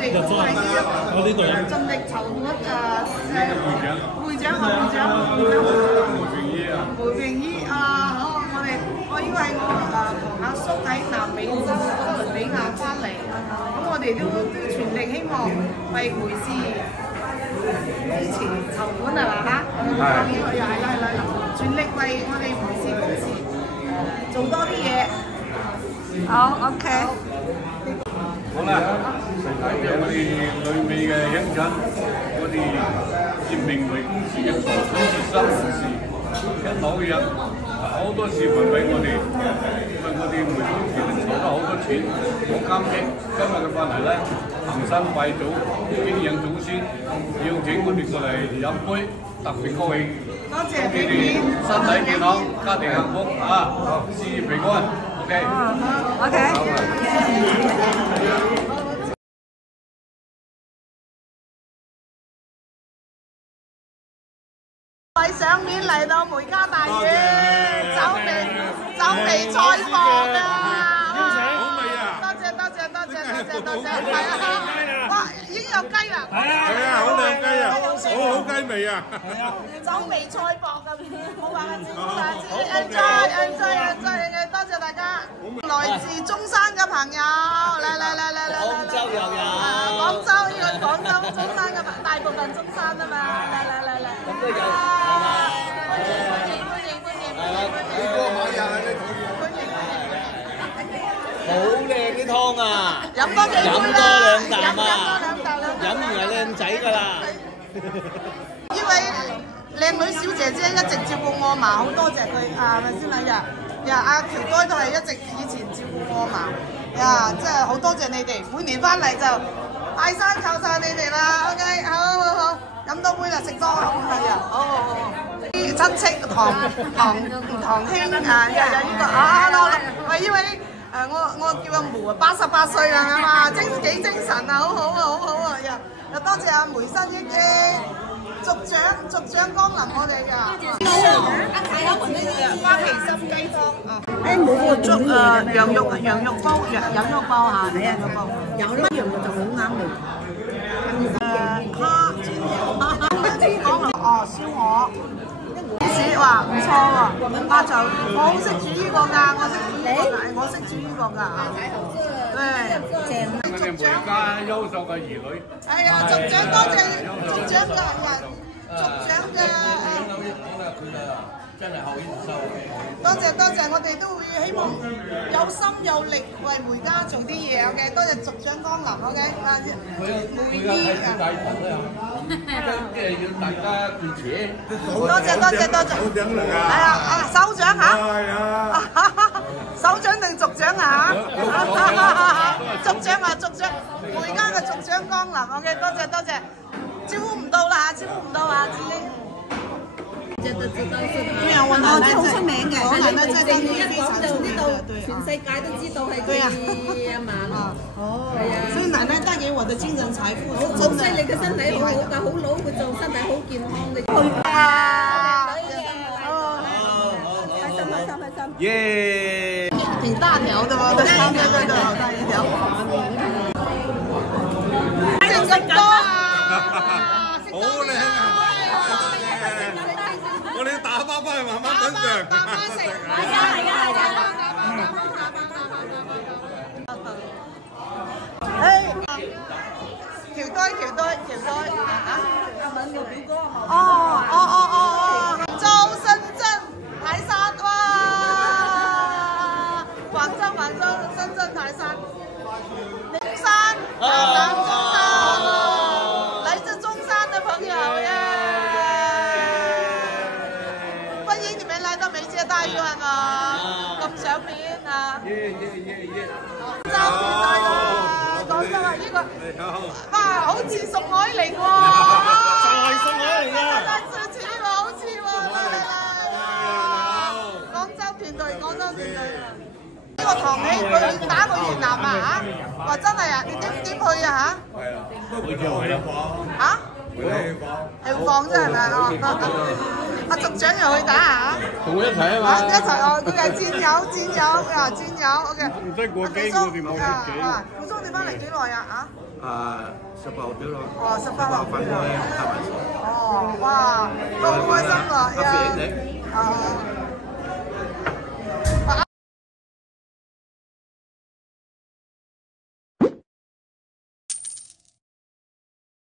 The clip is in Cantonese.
哋都係盡力籌款會長啊，會長胡平姨啊，好，我因為我同阿叔喺南美洲哥倫比亞翻嚟，咁我哋都全力希望為梅氏支持籌款係嘛嚇？又係啦，全力為我哋梅氏公司做多啲嘢。好 ，OK。好啦，睇住我哋女美嘅影診，我哋佔明梅公司嘅財政熱心人士，一路嘅人好多市民俾我哋，因為我哋梅公司都籌咗好多錢，好感激今日嘅翻嚟咧，恒生貴祖經營總監邀請我哋過嚟飲杯，特別高興。多謝你哋身體健康，家庭幸福啊，事業平安。OK。為上年嚟到梅家大院，走微菜房啊！邀請好味啊！多謝，係啊！哇，已經有雞啦！係啊，好靚雞啊，好雞味啊！走微菜房咁，好玩啊！enjoy，多謝大家。來自中山嘅朋友，嚟！廣州又有。廣州呢個廣州中山嘅大部分中山啊嘛，嚟！咁都有。你過買呀？你同好靚啲湯啊！飲多幾杯啦！飲多兩啖啊！飲完係靚仔㗎啦！呢位靚女小姐姐一直照顧我嫲，好多謝佢啊！係咪先啊？阿喬哥都係一直以前照顧我嫲呀，真係好多謝你哋，每年翻嚟就拜山靠晒你哋啦。OK， 好，飲多杯啦，食多係啊，好。啲親戚堂兄啊，又有呢個喂，呢位我叫阿梅88歲啦，係嘛，幾精神啊，好啊，又多謝阿梅新益族長光臨我哋㗎。花旗參雞湯冇個粥羊肉煲嚇，羊肉煲。有呢羊肉就好啱味。燒鵝。哇，唔錯喎！阿就我好識煮呢個㗎，我識煮呢個㗎。正。我哋梅家優秀嘅兒女。係啊，族長多謝族長嘅真係好優秀。多謝，我哋都會希望有心有力為梅家做啲嘢 ，OK？ 多謝族長光臨 ，OK？ 梅姨啊，即係要大家支持。多謝。係啊，首長嚇。係啊。首長定族長啊？族長，梅家嘅族長光臨 ，OK？ 多謝，招呼唔到啦，知。大家都知道是對啊，我奶奶好出名嘅，我奶奶真係一講就知道，全世界都知道係佢阿嫲咯。哦，係啊，所以奶奶帶給我的精神財富，好犀利嘅身體好好㗎，好老佢做身體好健康嘅。開心。耶！挺大條的嘛，對，好大一條。咁多啊！好靚啊！我哋要打包翻去慢慢品嚐。喬堆阿敏個表哥哦，杭州、深圳、台山哇！廣州、深圳、台山、中山、南中山，來自中山的朋友耶！歡迎你們來到梅家大院啊！咁上面啊！廣州來啦！廣州啊，呢個哇，好似宋海玲喎！就係宋海玲啊！好似喎，嚟！廣州團隊。呢個堂兄佢打過越南啊嚇！話真係啊，你點去啊嚇？係啊，會去放。嚇？係放啫係咪啊？阿族長又去打啊？同我一齊啊嘛！一齊哦，佢係戰友，OK。唔使過機，我哋冇過機。古松你翻嚟幾耐啊？嚇？ 18號表咯。哦，18號粉嗰啲開埋數。哦，哇，都好開心㗎，阿肥你。啊。